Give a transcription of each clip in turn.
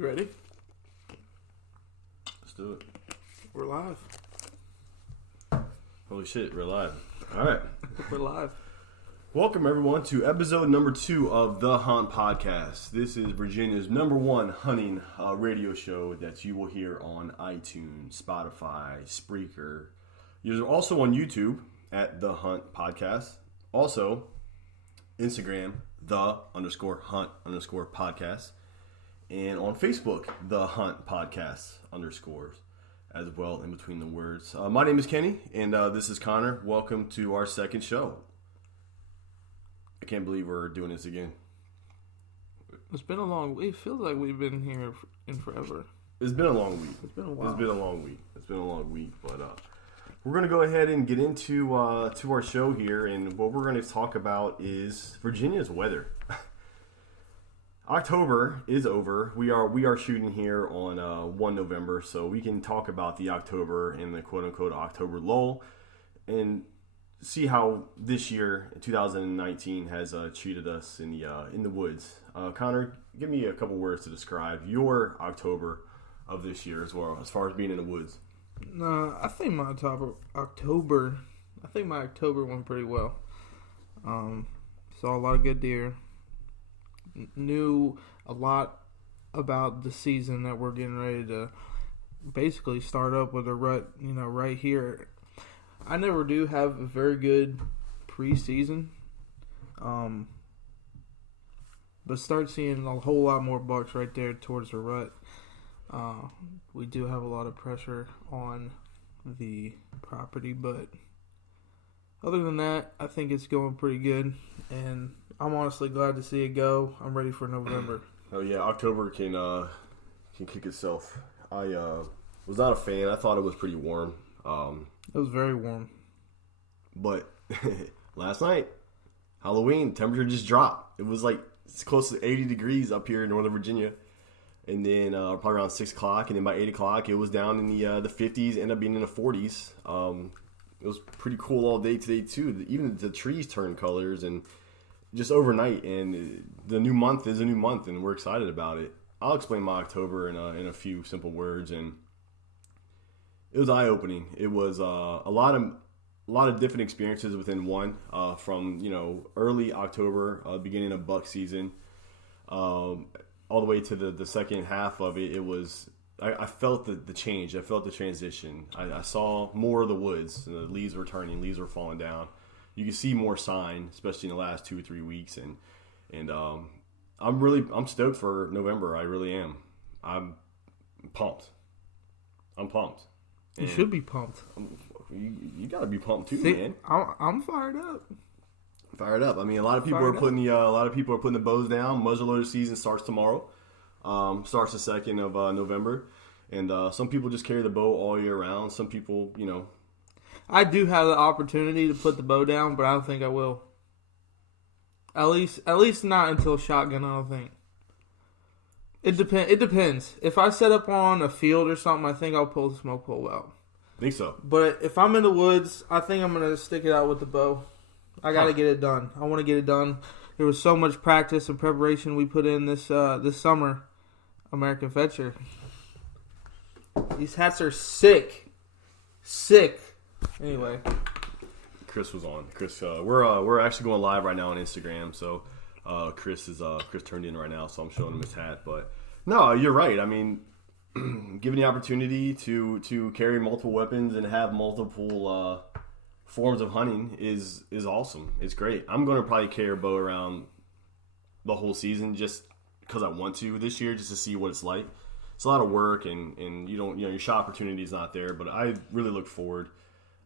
You ready? Let's do it. We're live. Holy shit, we're live. All right. We're live. Welcome, everyone, to episode number 2 of The Hunt Podcast. This is Virginia's #1 hunting radio show that you will hear on iTunes, Spotify, Spreaker. You're also on YouTube at The Hunt Podcast. Also, Instagram, _hunt_podcast. And on Facebook, The Hunt Podcast _ as well in between the words. My name is Kenny, and this is Connor. Welcome to our second show. I can't believe we're doing this again. It's been a long week. It feels like we've been here in forever. It's been a long week. It's been a while. It's been a long week. But we're going to go ahead and get into to our show here. And what we're going to talk about is Virginia's weather. October is over. We are shooting here on 1 November. So we can talk about the October and the quote-unquote October lull. And see how this year, 2019, has treated us in the woods. Connor, give me a couple words to describe your October of this year as well, as far as being in the woods. I think my October went pretty well. Saw a lot of good deer. Knew a lot about the season that we're getting ready to basically start up with a rut, right here. I never do have a very good preseason, but start seeing a whole lot more bucks right there towards the rut. We do have a lot of pressure on the property, but other than that, I think it's going pretty good, and I'm honestly glad to see it go. I'm ready for November. Oh yeah, October can kick itself. I was not a fan. I thought it was pretty warm. It was very warm. But last night, Halloween, temperature just dropped. It was like it's close to 80 degrees up here in Northern Virginia. And then probably around 6 o'clock. And then by 8 o'clock, it was down in the 50s, ended up being in the 40s. It was pretty cool all day today, too. Even the trees turned colors and just overnight. And the new month is a new month, and we're excited about it. I'll explain my October in a few simple words. And it was eye-opening. It was a lot of different experiences within one. From early October, beginning of buck season, all the way to the second half of it. It was I felt the change. I felt the transition. I saw more of the woods. The leaves were turning. Leaves were falling down. You can see more sign, especially in the last 2 or 3 weeks. And I'm stoked for November. I really am. I'm pumped. You should be pumped. You got to be pumped too, man. I'm fired up. I mean, a lot of people are putting the bows down. Muzzleloader season starts tomorrow. Starts the 2nd of November, and some people just carry the bow all year round. Some people, I do have the opportunity to put the bow down, but I don't think I will. At least not until shotgun. I don't think. It depends. If I set up on a field or something, I think I'll pull the smoke pole out. I think so. But if I'm in the woods, I think I'm going to stick it out with the bow. I got to get it done. I want to get it done. There was so much practice and preparation we put in this summer. American Fetcher. These hats are sick. Anyway. Chris was on. Chris, we're actually going live right now on Instagram, so Chris turned in right now, so I'm showing him his hat. But no, you're right. I mean, given the opportunity to carry multiple weapons and have multiple forms of hunting is awesome. It's great. I'm going to probably carry a bow around the whole season just because I want to this year, just to see what it's like. It's a lot of work, and your shot opportunity is not there. But I really look forward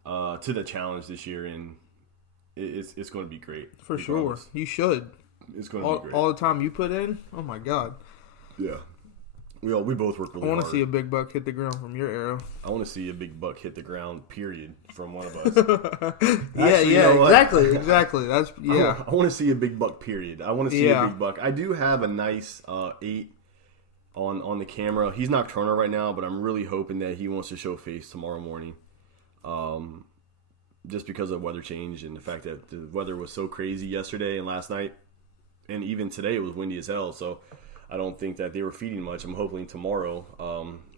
to the challenge this year, and it's going to be great. For sure, you should. It's going to be great. All the time you put in. Oh my God. Yeah. We both work really hard. I want to see a big buck hit the ground from your arrow. I want to see a big buck hit the ground, period, from one of us. Exactly. That's I want to see a big buck, period. I want to see a big buck. I do have a nice 8 on the camera. He's nocturnal right now, but I'm really hoping that he wants to show face tomorrow morning. Just because of weather change and the fact that the weather was so crazy yesterday and last night, and even today it was windy as hell. So I don't think that they were feeding much. I'm hoping tomorrow.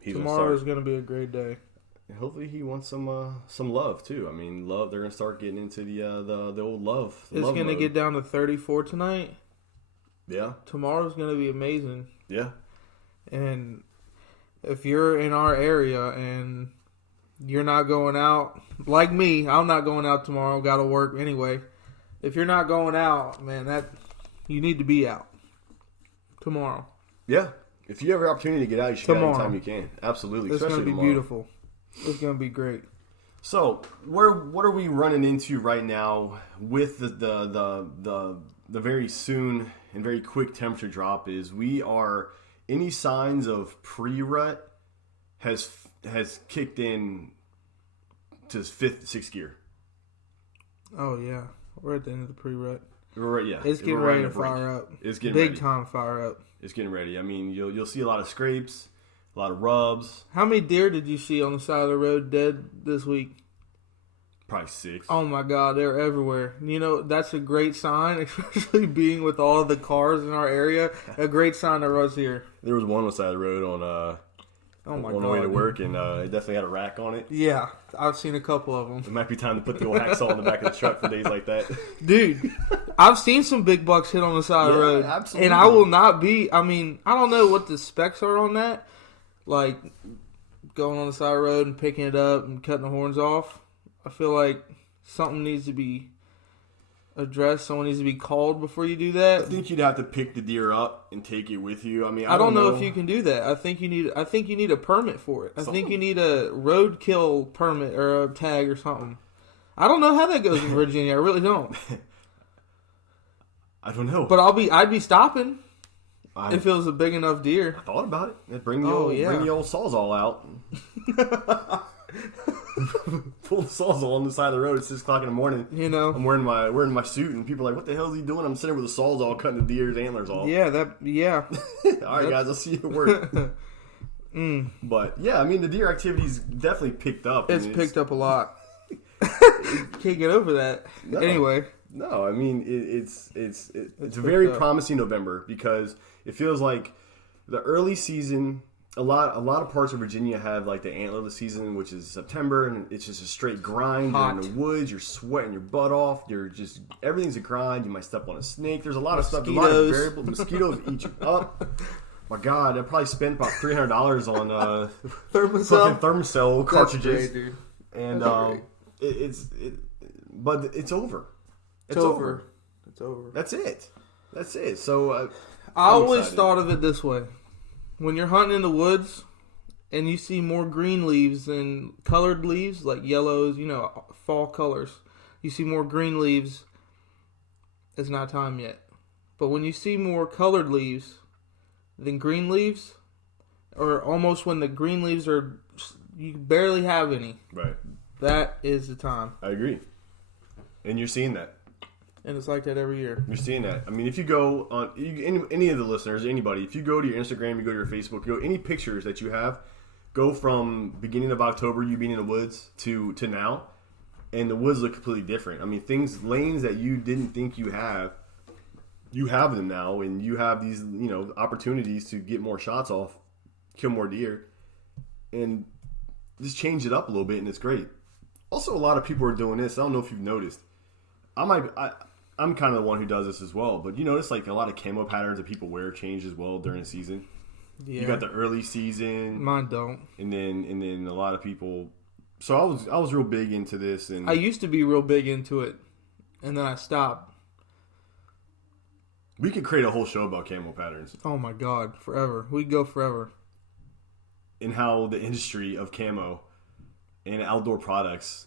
Tomorrow is going to be a great day. Hopefully he wants some love too. I mean, love. They're gonna start getting into the old love. It's gonna get down to 34 tonight. Yeah. Tomorrow's gonna be amazing. Yeah. And if you're in our area and you're not going out, like me, I'm not going out tomorrow. Got to work anyway. If you're not going out, man, you need to be out tomorrow. Yeah. If you have an opportunity to get out, you should get out anytime you can. Absolutely. It's gonna be beautiful. It's going to be great. So, what are we running into right now with the very soon and very quick temperature drop? Is any signs of pre-rut has kicked in to 5th, 6th gear. Oh yeah, we're at the end of the pre-rut. Yeah, it's getting ready to fire up. It's getting big ready. Time fire up. It's getting ready. I mean, you'll see a lot of scrapes. A lot of rubs. How many deer did you see on the side of the road dead this week? Probably 6. Oh my God, they're everywhere. You know, that's a great sign, especially being with all of the cars in our area. A great sign that was here. There was one on the side of the road on the way to work, and it definitely had a rack on it. Yeah, I've seen a couple of them. It might be time to put the old hacksaw in the back of the truck for days like that. Dude, I've seen some big bucks hit on the side of the road. Absolutely. And I will not be, I don't know what the specs are on that. Like, going on the side of the road and picking it up and cutting the horns off. I feel like something needs to be addressed. Someone needs to be called before you do that. I think you'd have to pick the deer up and take it with you. I mean, I don't know if you can do that. I think you need a permit for it. I think you need a roadkill permit or a tag or something. I don't know how that goes in Virginia. I really don't. I don't know. But I'd be stopping. If it was a big enough deer. I thought about it. Bring the old Sawzall out. Pull the Sawzall on the side of the road at 6 o'clock in the morning. You know, I'm wearing my suit, and people are like, "What the hell is he doing?" I'm sitting with a Sawzall cutting the deer's antlers off. Yeah, All right, guys, I'll see you at work. But yeah, I mean, the deer activity's definitely picked up. It's picked up a lot. Can't get over that. No. Anyway. No, I mean it's a very promising November because it feels like the early season. A lot of parts of Virginia have like the antler of the season, which is September, and it's just a straight grind. Hot. You're in the woods, you're sweating your butt off. Everything's a grind. You might step on a snake. There's a lot of stuff. A lot of variables. Mosquitoes eat you up. My God, I probably spent about $300 on Thermacell cartridges. That's great, dude. And but it's over. It's over. It's over. That's it. So I always thought of it this way: when you're hunting in the woods and you see more green leaves than colored leaves, like yellows, fall colors, you see more green leaves. It's not time yet. But when you see more colored leaves than green leaves, or almost when the green leaves you barely have any, right? That is the time. I agree, and you're seeing that. And it's like that every year. You're seeing that. I mean, if you go on any of the listeners, anybody, if you go to your Instagram, you go to your Facebook, any pictures that you have, go from beginning of October, you being in the woods, to now, and the woods look completely different. I mean, lanes that you didn't think you have them now, and you have these, opportunities to get more shots off, kill more deer, and just change it up a little bit, and it's great. Also, a lot of people are doing this. I don't know if you've noticed. I'm kind of the one who does this as well, but you notice like a lot of camo patterns that people wear change as well during the season. Yeah. You got the early season. Mine don't. And then a lot of people. So I was real big into this, and I used to be real big into it, and then I stopped. We could create a whole show about camo patterns. Oh my God, forever. We'd go forever. And how the industry of camo and outdoor products.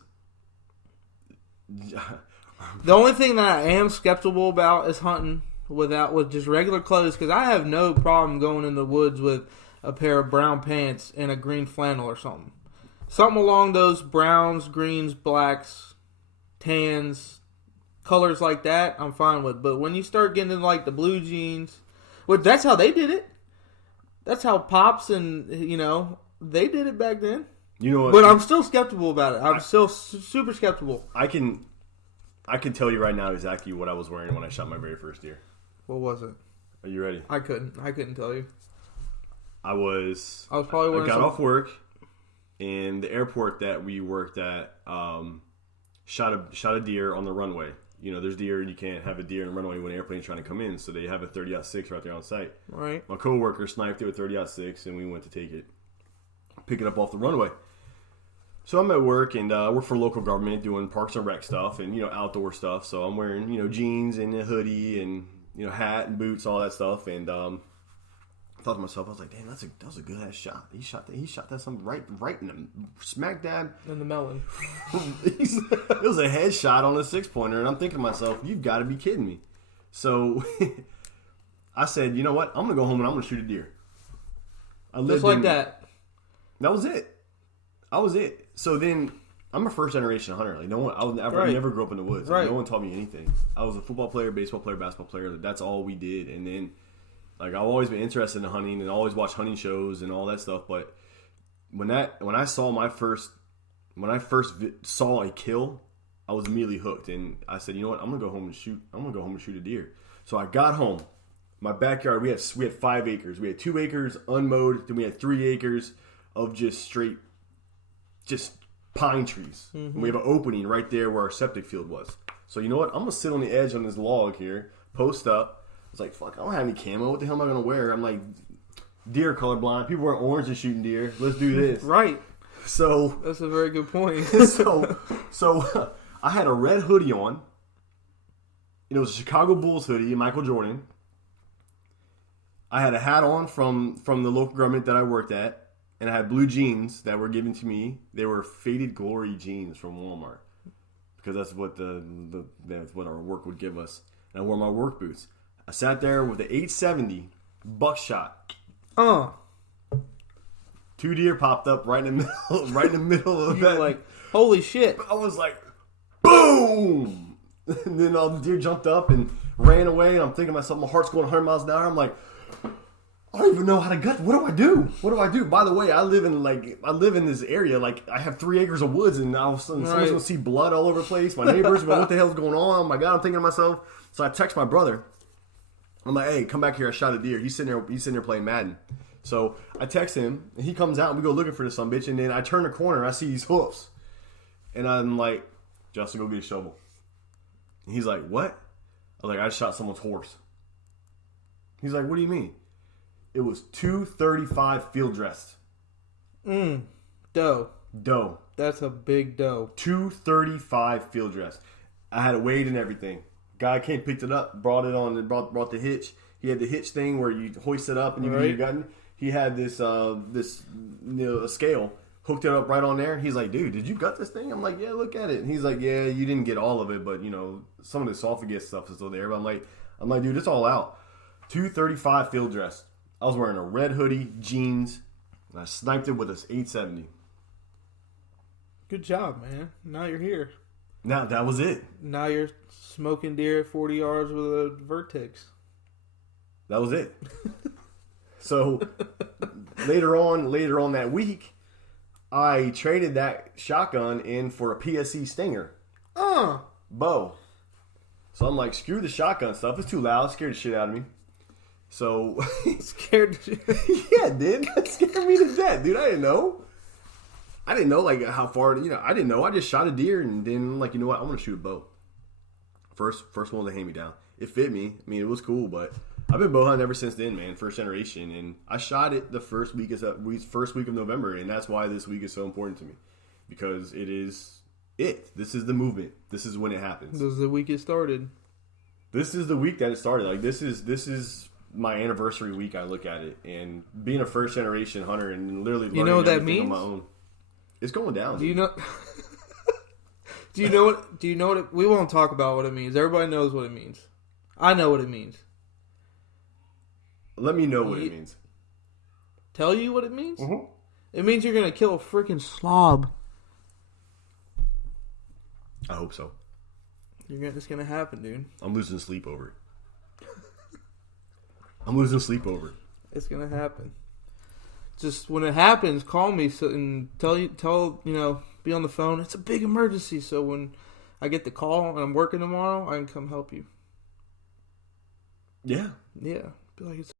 The only thing that I am skeptical about is hunting with just regular clothes, because I have no problem going in the woods with a pair of brown pants and a green flannel or something. Something along those browns, greens, blacks, tans, colors like that, I'm fine with. But when you start getting into like the blue jeans, that's how they did it. That's how Pops and, they did it back then. You know what? But I'm still skeptical about it. I'm still super skeptical. I can tell you right now exactly what I was wearing when I shot my very first deer. What was it? Are you ready? I couldn't tell you. I was probably wearing got off work, and the airport that we worked at shot a deer on the runway. You know, there's deer, you can't have a deer in the runway when an airplane's trying to come in, so they have a 30-06 right there on site. Right. My coworker sniped it with 30-06, and we went to pick it up off the runway. So I'm at work, and I work for local government doing parks and rec stuff and, you know, outdoor stuff. So I'm wearing, you know, jeans and a hoodie and, you know, hat and boots, all that stuff. And I thought to myself, I was like, damn, that was a good ass shot. He shot that something right in the smack dab in the melon. It was a headshot on a 6-pointer, and I'm thinking to myself, you've got to be kidding me. So I said, you know what? I'm gonna go home and I'm gonna shoot a deer. Just like that. That was it. I was it. So then, I'm a first generation hunter. Like I never grew up in the woods. Like, no one taught me anything. I was a football player, baseball player, basketball player. That's all we did. And then, like, I've always been interested in hunting and always watched hunting shows and all that stuff. But when I first saw a kill, I was immediately hooked. And I said, you know what? I'm gonna go home and shoot. I'm gonna go home and shoot a deer. So I got home. My backyard, we had 5 acres. We had 2 acres unmowed. Then we had 3 acres of just pine trees. Mm-hmm. And we have an opening right there where our septic field was. So you know what? I'm gonna sit on the edge on this log here, post up. I was like, fuck, I don't have any camo. What the hell am I gonna wear? I'm like, deer colorblind. People wear orange and shooting deer. Let's do this. Right. So that's a very good point. so I had a red hoodie on. And it was a Chicago Bulls hoodie, Michael Jordan. I had a hat on from the local government that I worked at. And I had blue jeans that were given to me. They were Faded Glory jeans from Walmart, because that's what that's what our work would give us. And I wore my work boots. I sat there with the 870 buckshot. 2 deer popped up right in the middle of that. Like, holy shit! I was like, boom! And then all the deer jumped up and ran away. And I'm thinking to myself, my heart's going 100 miles an hour. I'm like, I don't even know how to gut. What do I do? What do I do? By the way, I live in this area. Like, I have 3 acres of woods, and all of a sudden someone's gonna see blood all over the place. My neighbors, but what the hell's going on? Oh my god! I'm thinking to myself. So I text my brother. I'm like, hey, come back here. I shot a deer. He's sitting there playing Madden. So I text him, and he comes out, and we go looking for this son bitch. And then I turn the corner, and I see these hoofs, and I'm like, Justin, go get a shovel. And he's like, what? I was like, I shot someone's horse. He's like, what do you mean? It was 235 field dressed. Doe. That's a big doe. 235 field dressed. I had it weighed and everything. Guy came, picked it up, brought it on, and brought the hitch. He had the hitch thing where you hoist it up and you get your gun. He had this a scale, hooked it up right on there. He's like, dude, did you gut this thing? I'm like, yeah, look at it. And he's like, yeah, you didn't get all of it, but you know, some of the esophagus stuff is still there. But I'm like, dude, it's all out. 235 field dressed. I was wearing a red hoodie, jeans, and I sniped it with a 870. Good job, man. Now you're here. Now that was it. Now you're smoking deer at 40 yards with a Vertex. That was it. So later on that week, I traded that shotgun in for a PSC Stinger. Bow. So I'm like, screw the shotgun stuff. It's too loud. It scared the shit out of me. So scared. Yeah, dude, that scared me to death, dude. I didn't know like how far. You know, I didn't know. I just shot a deer and then like, you know what? I'm gonna shoot a bow. First one to hand me down. It fit me. I mean, it was cool, but I've been bow hunting ever since then, man. First generation, and I shot it the first week of November, and that's why this week is so important to me, because it is it. This is the movement. This is when it happens. This is the week it started. This is the week that it started. Like this is my anniversary week. I look at it, and being a first generation hunter and literally learning what that everything means? on my own. It's going down. Do you know? Do you know what? We won't talk about what it means. Everybody knows what it means. I know what it means. Let me know what it means. Tell you what it means? Mm-hmm. It means you're gonna kill a freaking slob. I hope so. It's gonna happen, dude. I'm losing sleep over it. It's gonna happen. Just when it happens, call me and tell be on the phone. It's a big emergency, so when I get the call and I'm working tomorrow, I can come help you. Yeah. Yeah. feel like it's